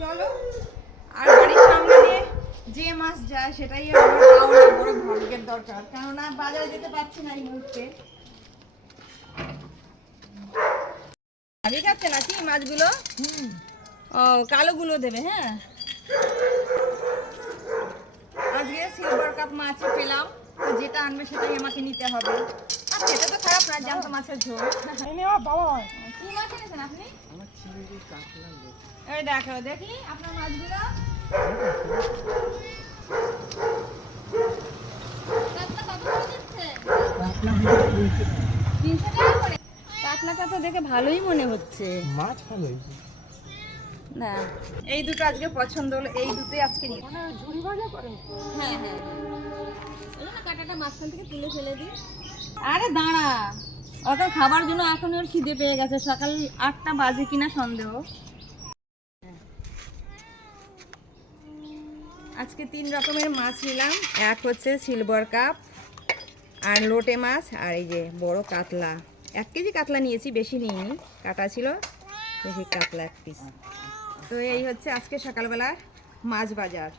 চলো, আর বাড়ির সামনে দিয়ে যে মাছ যায় সেটাই আমার পাওনা বড় ভাগ্যের দরকার, কেননা বাজারে যেতে পারছি না এই মুহূর্তে। ভাবি খাচ্ছে নাকি মাছগুলো? ও, কালোগুলো দেবে। হ্যাঁ, আজকে সিলভার কাপ মাছ পেলাম, তো যেটা আনবে সেটাই আমাকে নিতে হবে। আর খেতে তো খারাপ না, জ্যান্ত মাছের ঝোল। কি মাছ এনেছেন আপনি? এই দেখো, দেখি আপনার মাছগুলো। কাতলা কত করে দিচ্ছে? 300 টাকা করে। কাতলাটা তো দেখে ভালোই মনে হচ্ছে। মাছ ভালো হয়েছে। না, এই দুটো আজকে পছন্দ হলো, এই দুটোই আজকে নিই। ঝুড়ি ভাজা করেন? হ্যাঁ হ্যাঁ, এই জন্য কাঁটাটা মাঝখান থেকে তুলে ফেলে দিই। আরে দাঁড়া, ওটা খাবার জন্য এখন ওর খিদে পেয়ে গেছে, সকাল 8টা বাজে কিনা সন্দেহ। আজকে 3 রকমের মাছ নিলাম। এক হচ্ছে সিলভার কাপ, আর লোটে মাছ, আর এই যে বড় কাতলা। 1 কেজি কাতলা নিয়েছি, বেশি নিইনি, কাটা ছিল বেশি, কাতলা 1 পিস। তো এই হচ্ছে আজকে সকালবেলা মাছ বাজার।